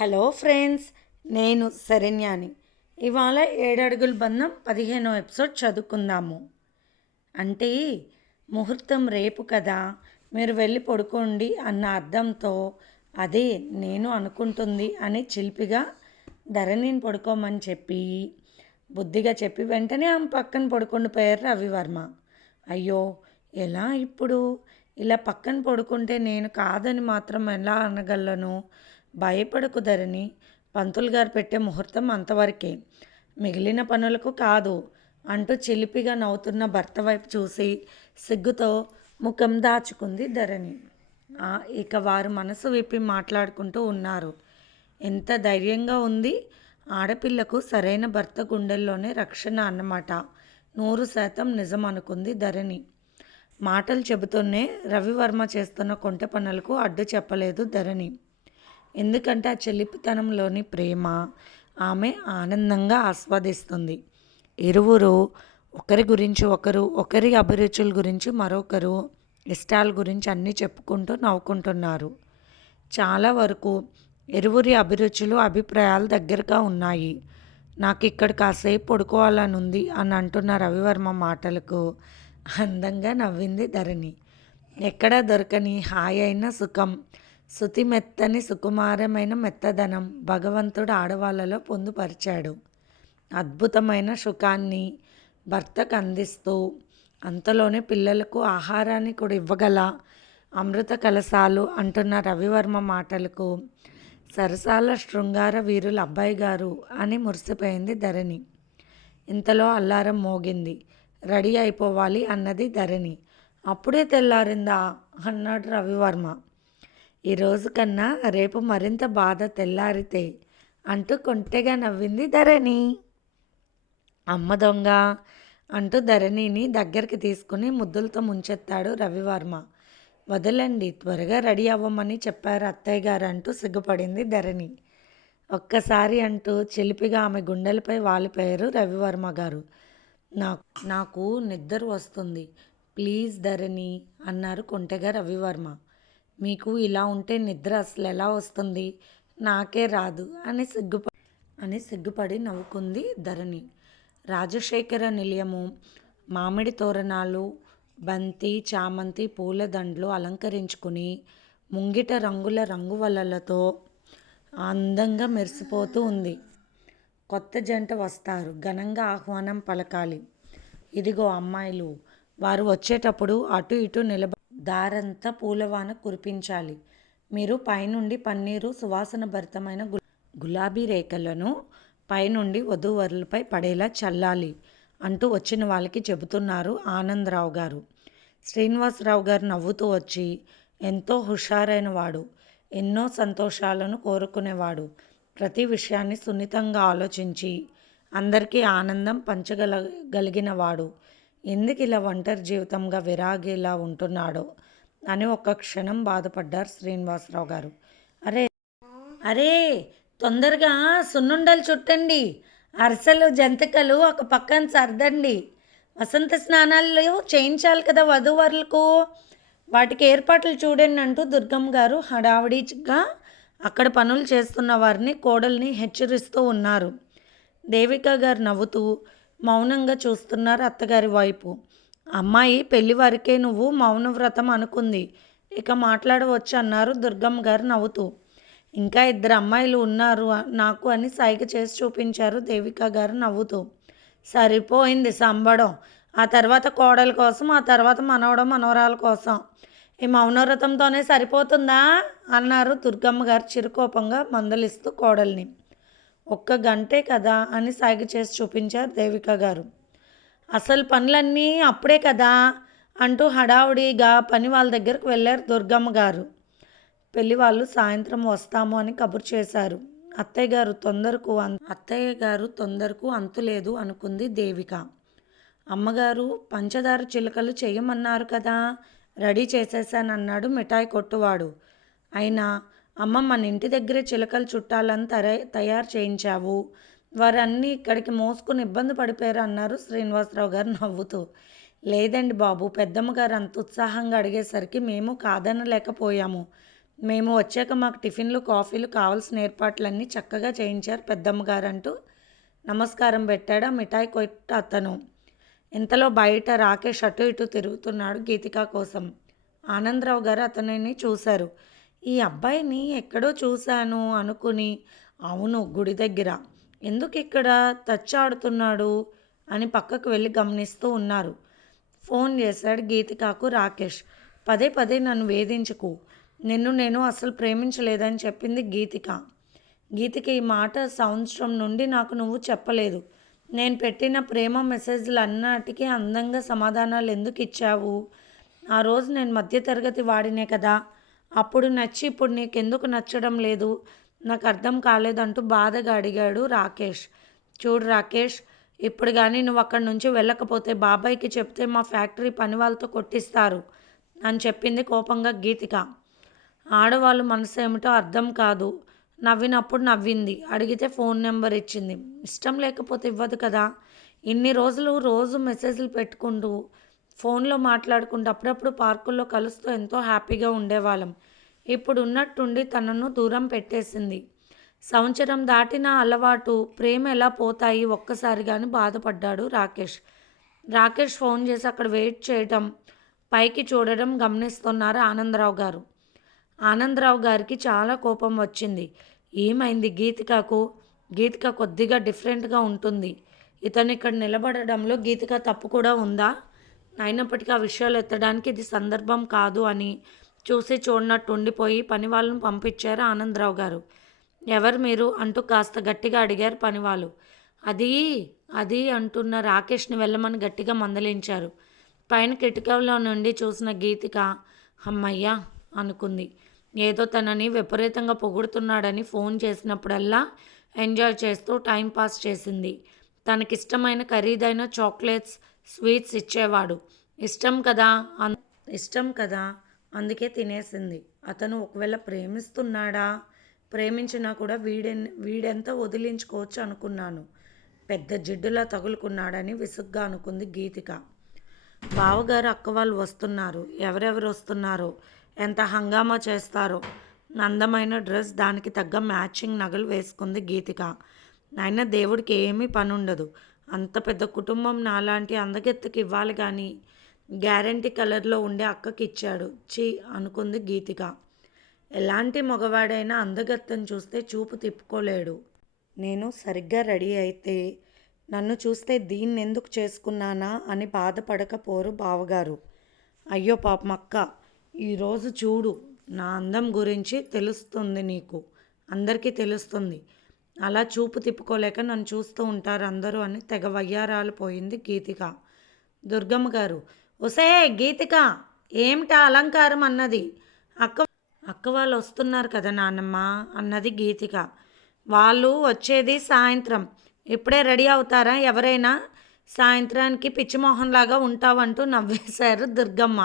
Hello friends, నేను శరణ్యాని. ఇవాళ 7 అడుగుల బంధం 15వ ఎపిసోడ్ చదువుకుందాము. అంటే ముహూర్తం రేపు కదా, మీరు వెళ్ళి పడుకోండి అన్న అర్థంతో అదే నేను అనుకుంటుంది అని చిలిపిగా ధరణిని పడుకోమని చెప్పి బుద్ధిగా చెప్పి వెంటనే ఆమె పక్కన పడుకుండిపోయారు రవివర్మ. అయ్యో, ఎలా ఇప్పుడు ఇలా పక్కన పడుకుంటే నేను కాదని మాత్రం ఎలా అనగలను? భయపడకు ధరణి, పంతులు గారు పెట్టే ముహూర్తం అంతవరకే, మిగిలిన పనులకు కాదు అంటూ చిలిపిగా నవ్వుతున్న భర్త వైపు చూసి సిగ్గుతో ముఖం దాచుకుంది ధరణి. ఇక వారు మనసు విప్పి మాట్లాడుకుంటూ ఉన్నారు. ఎంత ధైర్యంగా ఉంది! ఆడపిల్లకు సరైన భర్త గుండెల్లోనే రక్షణ అన్నమాట. 100% నిజం అనుకుంది ధరణి. మాటలు చెబుతూనే రవివర్మ చేస్తున్న కొంటె పనులకు అడ్డు చెప్పలేదు ధరణి. ఎందుకంటే ఆ చెల్లిపితనంలోని ప్రేమ ఆమె ఆనందంగా ఆస్వాదిస్తుంది. ఇరువురు ఒకరి గురించి ఒకరు, ఒకరి అభిరుచుల గురించి మరొకరు ఇష్టాల గురించి అన్నీ చెప్పుకుంటూ నవ్వుకుంటున్నారు. చాలా వరకు ఇరువురి అభిరుచులు, అభిప్రాయాలు దగ్గరగా ఉన్నాయి. నాకు ఇక్కడ కాసేపు పడుకోవాలని ఉంది అని అంటున్న రవివర్మ మాటలకు అందంగా నవ్వింది ధరణి. ఎక్కడా దొరకని హాయి అయిన సుఖం, శృతిమెత్తని సుకుమారమైన మెత్తదనం భగవంతుడు ఆడవాళ్ళలో పొందుపరిచాడు. అద్భుతమైన సుఖాన్ని భర్తకు అందిస్తూ అంతలోనే పిల్లలకు ఆహారాన్ని కూడా ఇవ్వగల అమృత కలశాలు అంటున్న రవివర్మ మాటలకు సరసాల శృంగార వీరుల అబ్బాయి గారు అని మురిసిపోయింది ధరణి. ఇంతలో అల్లారం మోగింది. రెడీ అయిపోవాలి అన్నది ధరణి. అప్పుడే తెల్లారిందా అన్నాడు రవివర్మ. ఈరోజు కన్నా రేపు మరింత బాధ తెల్లారితే అంటూ కొంటెగా నవ్వింది ధరణి. అమ్మ దొంగ అంటూ ధరణిని దగ్గరికి తీసుకుని ముద్దులతో ముంచెత్తాడు రవివర్మ. వదలండి, త్వరగా రెడీ అవ్వమని చెప్పారు అత్తయ్య గారు అంటూ సిగ్గుపడింది ధరణి. ఒక్కసారి అంటూ చిలిపిగా ఆమె గుండెలపై వాలిపోయారు రవివర్మ గారు. నాకు నిద్ర వస్తుంది, ప్లీజ్ ధరణి అన్నారు కొంటెగా రవివర్మ. మీకు ఇలా ఉంటే నిద్ర అసలు ఎలా వస్తుంది? నాకే రాదు అని సిగ్గుపడి నవ్వుకుంది ధరణి. రాజశేఖర నిలయము మామిడి తోరణాలు, బంతి, చామంతి పూలదండలు అలంకరించుకుని ముంగిట రంగుల రంగువలలతో అందంగా మెరిసిపోతూ ఉంది. కొత్త జంట వస్తారు, ఘనంగా ఆహ్వానం పలకాలి. ఇదిగో అమ్మాయిలు, వారు వచ్చేటప్పుడు అటు ఇటు దారంతా పూలవాన కురిపించాలి. మీరు పైనుండి పన్నీరు సువాసన భరితమైన గులాబీ రేఖలను పైనుండి వధూవరులపై పడేలా చల్లాలి అంటూ వచ్చిన వాళ్ళకి చెబుతున్నారు ఆనందరావు గారు. శ్రీనివాసరావు గారు నవ్వుతూ వచ్చి, ఎంతో హుషారైన వాడు, ఎన్నో సంతోషాలను కోరుకునేవాడు, ప్రతి విషయాన్ని సున్నితంగా ఆలోచించి అందరికీ ఆనందం పంచగలిగిన వాడు, ఎందుకు ఇలా ఒంటరి జీవితంగా విరాగేలా ఉంటున్నాడో అని ఒక్క క్షణం బాధపడ్డారు శ్రీనివాసరావు గారు. అరే అరే తొందరగా సున్నుండలు చుట్టండి, అరిసెలు జంతికలు ఒక పక్కన సర్దండి, వసంత స్నానాలు చేయించాలి కదా వధూవరులకు, వాటికి ఏర్పాట్లు చూడండి అంటూ దుర్గమ్మ గారు హడావిడిగా అక్కడ పనులు చేస్తున్న వారిని, కోడల్ని హెచ్చరిస్తూ ఉన్నారు. దేవిక గారు నవ్వుతూ మౌనంగా చూస్తున్నారు అత్తగారి వైపు. అమ్మాయి పెళ్లి వరకే నువ్వు మౌనవ్రతం అనుకుంది, ఇక మాట్లాడవచ్చు అన్నారు దుర్గమ్మ గారు నవ్వుతూ. ఇంకా 2 అమ్మాయిలు ఉన్నారు నాకు అని సైగ చేసి చూపించారు దేవిక గారు నవ్వుతూ. సరిపోయింది సంబడం, ఆ తర్వాత కోడల కోసం, ఆ తర్వాత మనవడం మనవరాల కోసం, ఈ మౌనవ్రతంతోనే సరిపోతుందా అన్నారు దుర్గమ్మ గారు చిరుకోపంగా మందలిస్తూ కోడల్ని. 1 గంటే కదా అని సైగ చేసి చూపించారు దేవిక గారు. అసలు పనులన్నీ అప్పుడే కదా అంటూ హడావుడిగా పని వాళ్ళ దగ్గరకు వెళ్ళారు దుర్గమ్మ గారు. పెళ్లి వాళ్ళు సాయంత్రం వస్తాము అని కబురు చేశారు. అత్తయ్య గారు తొందరకు అంతులేదు అనుకుంది దేవిక. అమ్మగారు పంచదార చిలుకలు చేయమన్నారు కదా, రెడీ చేసేసానన్నాడు మిఠాయి కొట్టువాడు. అయినా అమ్మ, మన ఇంటి దగ్గరే చిలకలు చుట్టాలని తయారు చేయించావు, వారన్నీ ఇక్కడికి మోసుకుని ఇబ్బంది పడిపోయారు అన్నారు శ్రీనివాసరావు గారు నవ్వుతూ. లేదండి బాబు, పెద్దమ్మ గారు అంత ఉత్సాహంగా అడిగేసరికి మేము కాదనలేకపోయాము, మేము వచ్చాక మాకు టిఫిన్లు కాఫీలు కావాల్సిన ఏర్పాట్లన్నీ చక్కగా చేయించారు పెద్దమ్మగారు అంటూ నమస్కారం పెట్టాడు ఆ మిఠాయి కొట్టు అతను. ఇంతలో బయట రాకేష్ అటు ఇటు తిరుగుతున్నాడు గీతిక కోసం. ఆనందరావు గారు అతనిని చూశారు. ఈ అబ్బాయిని ఎక్కడో చూశాను అనుకుని, అవును గుడి దగ్గర, ఎందుకు ఇక్కడ టచ్ ఆడుతున్నాడు అని పక్కకు వెళ్ళి గమనిస్తూ ఉన్నారు. ఫోన్ చేశాడు గీతికకు రాకేష్. పదే పదే నన్ను వేధించకు, నిన్ను నేను అసలు ప్రేమించలేదని చెప్పింది గీతిక. గీతిక ఈ మాట సంవత్సరం నుండి నాకు నువ్వు చెప్పలేదు. నేను పెట్టిన ప్రేమ మెసేజ్లు అన్నిటికీ అందంగా సమాధానాలు ఎందుకు ఇచ్చావు? ఆ రోజు నేను మధ్యతరగతి వాడినే కదా, అప్పుడు నచ్చి ఇప్పుడు నీకెందుకు నచ్చడం లేదు, నాకు అర్థం కాలేదంటూ బాధగా అడిగాడు రాకేష్. చూడు రాకేష్, ఇప్పుడు కానీ నువ్వు అక్కడి నుంచి వెళ్ళకపోతే బాబాయ్కి చెప్తే మా ఫ్యాక్టరీ పని వాళ్ళతో కొట్టిస్తారు అని చెప్పింది కోపంగా గీతిక. ఆడవాళ్ళు మనసు ఏమిటో అర్థం కాదు. నవ్వినప్పుడు నవ్వింది, అడిగితే ఫోన్ నెంబర్ ఇచ్చింది. ఇష్టం లేకపోతే ఇవ్వదు కదా. ఇన్ని రోజులు రోజు మెసేజ్లు పెట్టుకుంటూ ఫోన్లో మాట్లాడుకుంటూ అప్పుడప్పుడు పార్కుల్లో కలుస్తూ ఎంతో హ్యాపీగా ఉండేవాళ్ళం. ఇప్పుడు ఉన్నట్టుండి తనను దూరం పెట్టేసింది. సంవత్సరం దాటిన అలవాటు ప్రేమ ఎలా పోతాయి ఒక్కసారిగా అని బాధపడ్డాడు రాకేష్. రాకేష్ ఫోన్ చేసి అక్కడ వెయిట్ చేయడం, పైకి చూడడం గమనిస్తున్నారు ఆనందరావు గారు. ఆనందరావు గారికి చాలా కోపం వచ్చింది. ఏమైంది గీతికకు? గీతిక కొద్దిగా డిఫరెంట్గా ఉంటుంది. ఇతను ఇక్కడ నిలబడడంలో గీతిక తప్పు కూడా ఉందా? అయినప్పటికీ ఆ విషయాలు ఎత్తడానికి ఇది సందర్భం కాదు అని చూసి చూడనట్టు ఉండిపోయి పని వాళ్ళను పంపించారు ఆనందరావు గారు. ఎవరు మీరు అంటూ కాస్త గట్టిగా అడిగారు పనివాళ్ళు. అది అది అంటున్న రాకేష్ని వెళ్ళమని గట్టిగా మందలించారు. పైన కిటికీలో నుండి చూసిన గీతిక అమ్మయ్యా అనుకుంది. ఏదో తనని విపరీతంగా పొగుడుతున్నాడని ఫోన్ చేసినప్పుడల్లా ఎంజాయ్ చేస్తూ టైంపాస్ చేసింది. తనకిష్టమైన ఖరీదైన చాక్లెట్స్, స్వీట్స్ ఇచ్చేవాడు. ఇష్టం కదా అందుకే తినేసింది. అతను ఒకవేళ ప్రేమిస్తున్నాడా? ప్రేమించినా కూడా వీడెంత వదిలించుకోవచ్చు అనుకున్నాను. పెద్ద జిడ్డులా తగులుకున్నాడని విసుగ్గా అనుకుంది గీతిక. బావగారు అక్క వాళ్ళు వస్తున్నారు. ఎవరెవరు వస్తున్నారో, ఎంత హంగామా చేస్తారో. అందమైన డ్రెస్, దానికి తగ్గ మ్యాచింగ్ నగలు వేసుకుంది గీతిక. అయినా దేవుడికి ఏమీ పని ఉండదు. అంత పెద్ద కుటుంబం నాలాంటి అందగెత్తుకి ఇవ్వాలి కానీ గ్యారంటీ కలర్లో ఉండే అక్కకి ఇచ్చాడు. చీ అనుకుంది గీతిక. ఎలాంటి మగవాడైనా అందగత్తెను చూస్తే చూపు తిప్పుకోలేడు. నేను సరిగ్గా రెడీ అయితే నన్ను చూస్తే దీన్నెందుకు చేసుకున్నానా అని బాధపడకపోరు బావగారు. అయ్యో పాపం అక్క, ఈరోజు చూడు, నా అందం గురించి తెలుస్తుంది నీకు, అందరికీ తెలుస్తుంది. అలా చూపు తిప్పుకోలేక నన్ను చూస్తూ ఉంటారు అందరూ అని తెగ వయ్యారాలు పోయింది గీతిక. దుర్గమ్మ గారు, ఒసే గీతిక, ఏమిటా అలంకారం అన్నది. అక్క వాళ్ళు వస్తున్నారు కదా నాన్నమ్మ అన్నది గీతిక. వాళ్ళు వచ్చేది సాయంత్రం, ఇప్పుడే రెడీ అవుతారా ఎవరైనా? సాయంత్రానికి పిచ్చిమోహన్లాగా ఉంటావంటూ నవ్వేశారు దుర్గమ్మ.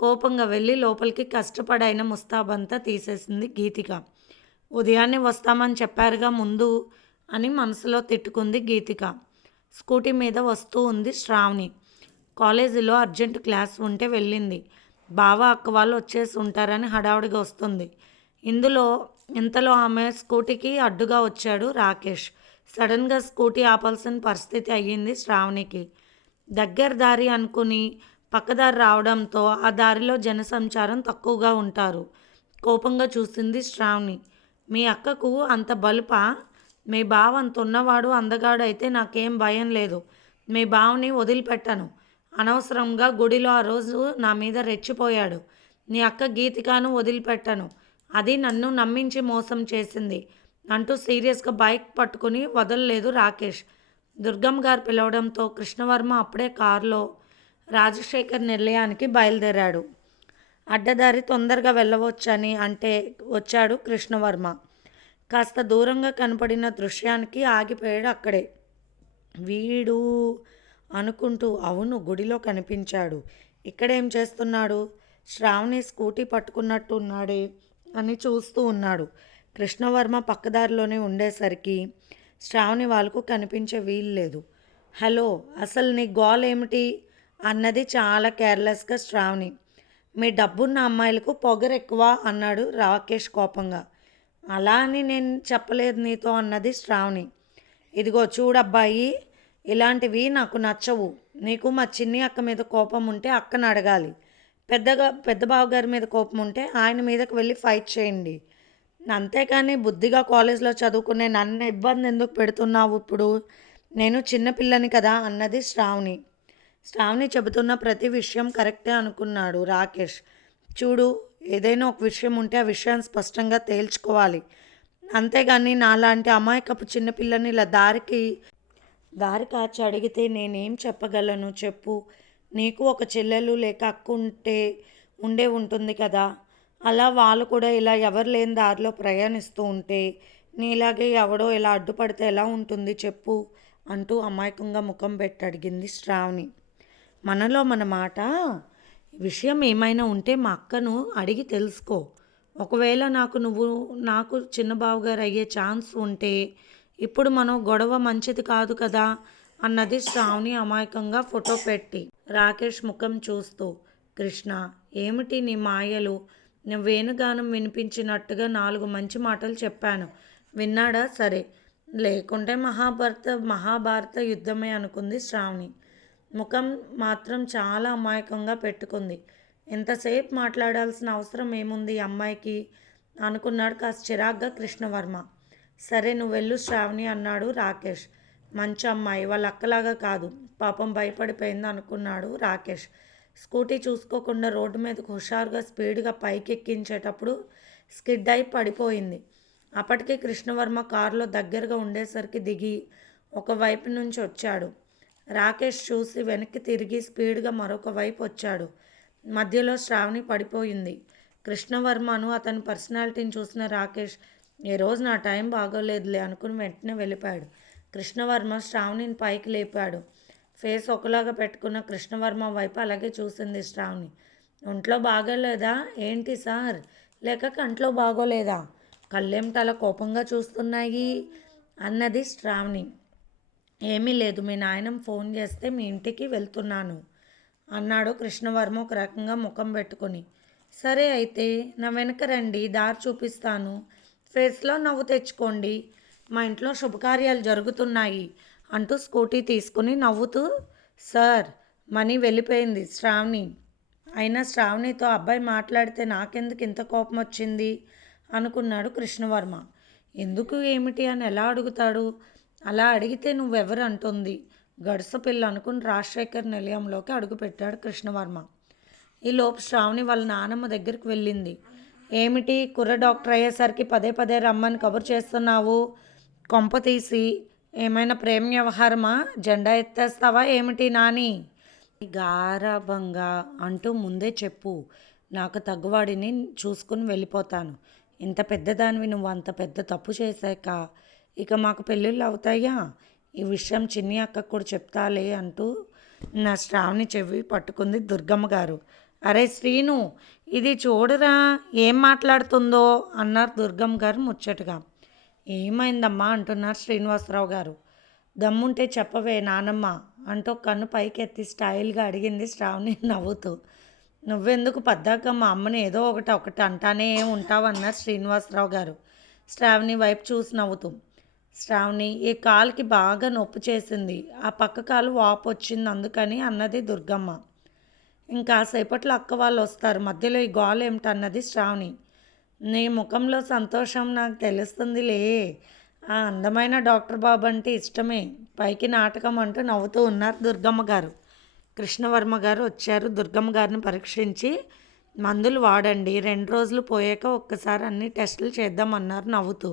కోపంగా వెళ్ళి లోపలికి కష్టపడైన ముస్తాబంతా తీసేసింది గీతిక. ఉదయాన్నే వస్తామని చెప్పారుగా ముందు అని మనసులో తిట్టుకుంది గీతిక. స్కూటీ మీద వస్తూ ఉంది శ్రావణి. కాలేజీలో అర్జెంట్ క్లాస్ ఉంటే వెళ్ళింది. బావ అక్క వాళ్ళు వచ్చేసి ఉంటారని హడావుడిగా వస్తుంది. ఇంతలో ఆమె స్కూటీకి అడ్డుగా వచ్చాడు రాకేష్. సడన్గా స్కూటీ ఆపాల్సిన పరిస్థితి అయ్యింది శ్రావణికి. దగ్గర దారి అనుకుని పక్కదారి రావడంతో ఆ దారిలో జనసంచారం తక్కువగా ఉంటారు. కోపంగా చూసింది శ్రావణి. మీ అక్కకు అంత బలుపా? మీ బావ అంత ఉన్నవాడు అందగాడు అయితే నాకేం భయం లేదు. మీ బావని వదిలిపెట్టను. అనవసరంగా గుడిలో ఆ రోజు నా మీద రెచ్చిపోయాడు. నీ అక్క గీతికాను వదిలిపెట్టను. అది నన్ను నమ్మించి మోసం చేసింది అంటూ సీరియస్గా బైక్ పట్టుకుని వదలలేదు రాకేష్. దుర్గమ్మ గారు పిలవడంతో కృష్ణవర్మ అప్పుడే కారులో రాజశేఖర్ నిలయానికి బయలుదేరాడు. అడ్డదారి తొందరగా వెళ్ళవచ్చని అంటే వచ్చాడు కృష్ణవర్మ. కాస్త దూరంగా కనపడిన దృశ్యానికి ఆగిపోయాడు అక్కడే. వీడు అనుకుంటూ అవును గుడిలో కనిపించాడు. ఇక్కడేం చేస్తున్నాడు? శ్రావణి స్కూటీ పట్టుకున్నట్టు ఉన్నాడే అని చూస్తూ ఉన్నాడు. కృష్ణవర్మ పక్కదారిలోనే ఉండేసరికి శ్రావణి వాళ్ళకు కనిపించే వీలు లేదు. హలో, అసలు నీ గోల్ ఏమిటి అన్నది చాలా కేర్లెస్గా శ్రావణి. మీ డబ్బున్న అమ్మాయిలకు పొగరెక్కువ అన్నాడు రాకేష్ కోపంగా. అలా అని నేను చెప్పలేదు నీతో అన్నది శ్రావణి. ఇదిగో చూడబ్బాయి, ఇలాంటివి నాకు నచ్చవు. నీకు మా చిన్ని అక్క మీద కోపం ఉంటే అక్కను అడగాలి. పెద్ద బావగారి మీద కోపం ఉంటే ఆయన మీదకి వెళ్ళి ఫైట్ చేయండి. అంతేకాని బుద్ధిగా కాలేజ్లో చదువుకునే నన్ను ఇబ్బంది ఎందుకు పెడుతున్నావు ఇప్పుడు? నేను చిన్నపిల్లని కదా అన్నది శ్రావణి. శ్రావణి చెబుతున్న ప్రతి విషయం కరెక్టే అనుకున్నాడు రాకేష్. చూడు, ఏదైనా ఒక విషయం ఉంటే ఆ విషయాన్ని స్పష్టంగా తేల్చుకోవాలి. అంతేగాని నాలాంటి అమాయకపు చిన్నపిల్లని ఇలా దారి కాచి అడిగితే నేనేం చెప్పగలను చెప్పు? నీకు ఒక చెల్లెలు లేక అక్క ఉండే ఉంటుంది కదా. అలా వాళ్ళు కూడా ఇలా ఎవరు లేని దారిలో ప్రయాణిస్తూ ఉంటే నీలాగే ఎవడో ఇలా అడ్డుపడితే ఎలా ఉంటుంది చెప్పు అంటూ అమాయకంగా ముఖం పెట్టి అడిగింది శ్రావణి. మనలో మన మాట, విషయం ఏమైనా ఉంటే మా అక్కను అడిగి తెలుసుకో. ఒకవేళ నాకు చిన్న బావగారు అయ్యే ఛాన్స్ ఉంటే ఇప్పుడు మనం గొడవ మంచిది కాదు కదా అన్నది శ్రావణి అమాయకంగా ఫోటో పెట్టి. రాకేష్ ముఖం చూస్తూ, కృష్ణ, ఏమిటి నీ మాయలు? నేను వేణుగానం వినిపించినట్టుగా 4 మంచి మాటలు చెప్పాను, విన్నాడా? సరే, లేకుంటే మహాభారత యుద్ధమే అనుకుంది శ్రావణి. ముఖం మాత్రం చాలా అమాయకంగా పెట్టుకుంది. ఎంతసేపు మాట్లాడాల్సిన అవసరం ఏముంది ఈ అమ్మాయికి అనుకున్నాడు కాస్త చిరాగ్గా కృష్ణవర్మ. సరే, నువ్వు వెళ్ళు శ్రావణి అన్నాడు రాకేష్. మంచి అమ్మాయి, వాళ్ళ అక్కలాగా కాదు, పాపం భయపడిపోయింది అనుకున్నాడు రాకేష్. స్కూటీ చూసుకోకుండా రోడ్డు మీదకు హుషారుగా స్పీడ్గా పైకి ఎక్కించేటప్పుడు స్కిడ్ అయి పడిపోయింది. అప్పటికే కృష్ణవర్మ కారులో దగ్గరగా ఉండేసరికి దిగి ఒకవైపు నుంచి వచ్చాడు. రాకేష్ చూసి వెనక్కి తిరిగి స్పీడ్గా మరొక వైపు వచ్చాడు. మధ్యలో శ్రావణి పడిపోయింది. కృష్ణవర్మను అతని పర్సనాలిటీని చూసిన రాకేష్, ఏ రోజు నా టైం బాగోలేదులే అనుకుని వెంటనే వెళ్ళిపోయాడు. కృష్ణవర్మ శ్రావణిని పైకి లేపాడు. ఫేస్ ఒకలాగా పెట్టుకున్న కృష్ణవర్మ వైపు అలాగే చూసింది శ్రావణి. ఒంట్లో బాగోలేదా ఏంటి సార్? లేక కంట్లో బాగోలేదా? కళ్ళేమిటలా కోపంగా చూస్తున్నాయి అన్నది శ్రావణి. ఏమీ లేదు, మీ నాయనమ్మ ఫోన్ చేస్తే మీ ఇంటికి వెళ్తున్నాను అన్నాడు కృష్ణవర్మ ఒక రకంగా ముఖం పెట్టుకొని. సరే అయితే నా వెనక రండి, దారి చూపిస్తాను, ఫేస్లో నవ్వు తెచ్చుకోండి, మా ఇంట్లో శుభకార్యాలు జరుగుతున్నాయి అంటూ స్కూటీ తీసుకుని నవ్వుతూ. సార్, మనీ వెళ్ళిపోయింది శ్రావణి. అయినా శ్రావణితో అబ్బాయి మాట్లాడితే నాకెందుకు ఇంత కోపం వచ్చింది అనుకున్నాడు కృష్ణవర్మ. ఎందుకు ఏమిటి అని ఎలా అడుగుతాడు? అలా అడిగితే నువ్వెవరు అంటుంది గడుసపిల్ల అనుకుని రాజశేఖర్ నిలయంలోకి అడుగుపెట్టాడు కృష్ణవర్మ. ఈలోపు శ్రావణి వాళ్ళ నానమ్మ దగ్గరికి వెళ్ళింది. ఏమిటి, కుర్ర డాక్టర్ అయ్యేసరికి పదే రమ్మని కబురు చేస్తున్నావు? కొంప తీసి ఏమైనా ప్రేమ వ్యవహారమా? జెండా ఎత్తేస్తావా ఏమిటి నాని? గారాబంగా అంటూ ముందే చెప్పు, నాకు తగ్గువాడిని చూసుకుని వెళ్ళిపోతాను. ఇంత పెద్దదానివి నువ్వు అంత పెద్ద తప్పు చేశాక ఇక మాకు పెళ్ళిళ్ళు అవుతాయా? ఈ విషయం చిన్ని అక్కకు కూడా చెప్తాలే అంటూ నా శ్రావణి చెవి పట్టుకుంది దుర్గమ్మ గారు. అరే శ్రీను, ఇది చూడరా ఏం మాట్లాడుతుందో అన్నారు దుర్గమ్మ గారు ముచ్చటగా. ఏమైందమ్మా అంటున్నారు శ్రీనివాసరావు గారు. దమ్ముంటే చెప్పవే నానమ్మ అంటూ కన్ను పైకెత్తి స్టైల్గా అడిగింది శ్రావణి నవ్వుతూ. నువ్వెందుకు పద్దాక మా అమ్మని ఏదో ఒకటి అంటానే ఉంటావన్నారు శ్రీనివాసరావు గారు శ్రావణి వైపు చూసి నవ్వుతూ. శ్రావణి, ఈ కాలుకి బాగా నొప్పి చేసింది, ఆ పక్క కాలు వాపు వచ్చింది అందుకని అన్నది దుర్గమ్మ. ఇంకాసేపట్లో అక్క వాళ్ళు వస్తారు, మధ్యలో ఈ గోల ఏమిటన్నది శ్రావణి. నీ ముఖంలో సంతోషం నాకు తెలుస్తుందిలే, ఆ అందమైన డాక్టర్ బాబు అంటే ఇష్టమే, పైకి నాటకం అంటూ నవ్వుతూ ఉన్నారు దుర్గమ్మ గారు. కృష్ణవర్మ గారు వచ్చారు. దుర్గమ్మ గారిని పరీక్షించి మందులు వాడండి, 2 రోజులు పోయాక ఒక్కసారి అన్ని టెస్టులు చేద్దామన్నారు నవ్వుతూ.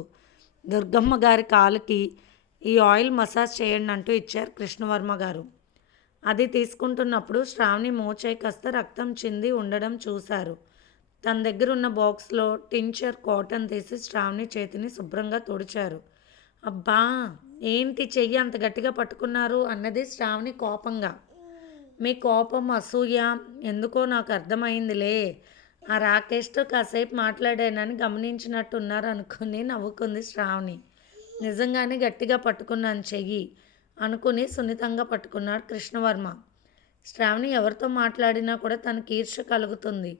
దుర్గమ్మ గారి కాలుకి ఈ ఆయిల్ మసాజ్ చేయండి అంటూ ఇచ్చారు కృష్ణవర్మ గారు. అది తీసుకుంటున్నప్పుడు శ్రావణి మోచేయి కాస్త రక్తం చింది ఉండడం చూశారు. తన దగ్గర ఉన్న బాక్స్లో టించర్ కాటన్ తీసి శ్రావణి చేతిని శుభ్రంగా తుడిచారు. అబ్బా, ఏంటి చెయ్యి అంత గట్టిగా పట్టుకున్నారు అన్నది శ్రావణి కోపంగా. మీ కోపం అసూయ ఎందుకో నాకు అర్థమైందిలే, ఆ రాకేష్తో కాసేపు మాట్లాడానని గమనించినట్టున్నారు అనుకుని నవ్వుకుంది శ్రావణి. నిజంగానే గట్టిగా పట్టుకున్నాను చెయ్యి అనుకుని సున్నితంగా పట్టుకున్నాడు కృష్ణవర్మ. శ్రావణి ఎవరితో మాట్లాడినా కూడా తనకి ఈర్ష్య కలుగుతుంది.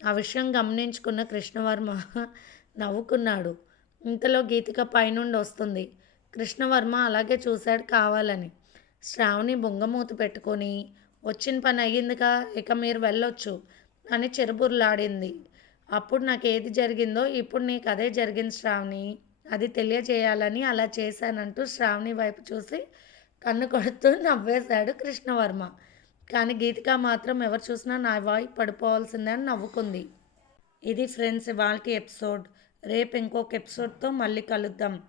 ఆ విషయం గమనించుకున్న కృష్ణవర్మ నవ్వుకున్నాడు. ఇంతలో గీతిక పైనుండి వస్తుంది. కృష్ణవర్మ అలాగే చూశాడు కావాలని. శ్రావణి బుంగమూతి పెట్టుకొని, వచ్చిన పని అయ్యిందిగా, ఇక మీరు వెళ్ళొచ్చు అని చిరుబుర్లాడింది. అప్పుడు నాకేది జరిగిందో ఇప్పుడు నీకు అదే జరిగింది శ్రావణి. అది తెలియజేయాలని అలా చేశానంటూ శ్రావణి వైపు చూసి కన్ను కొడుతూ నవ్వేశాడు కృష్ణవర్మ. కానీ గీతిక మాత్రం ఎవరు చూసినా నా వాయి పడిపోవాల్సిందే అని నవ్వుకుంది. ఇది ఫ్రెండ్స్ ఇవాల్టి ఎపిసోడ్. రేపు ఇంకొక ఎపిసోడ్తో మళ్ళీ కలుద్దాం.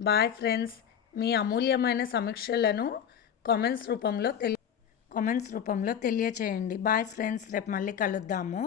Bye friends. మీ అమూల్యమైన సమీక్షలను కామెంట్స్ రూపంలో తెలియచేయండి. Bye friends. రేపు మళ్ళీ కలుద్దాము.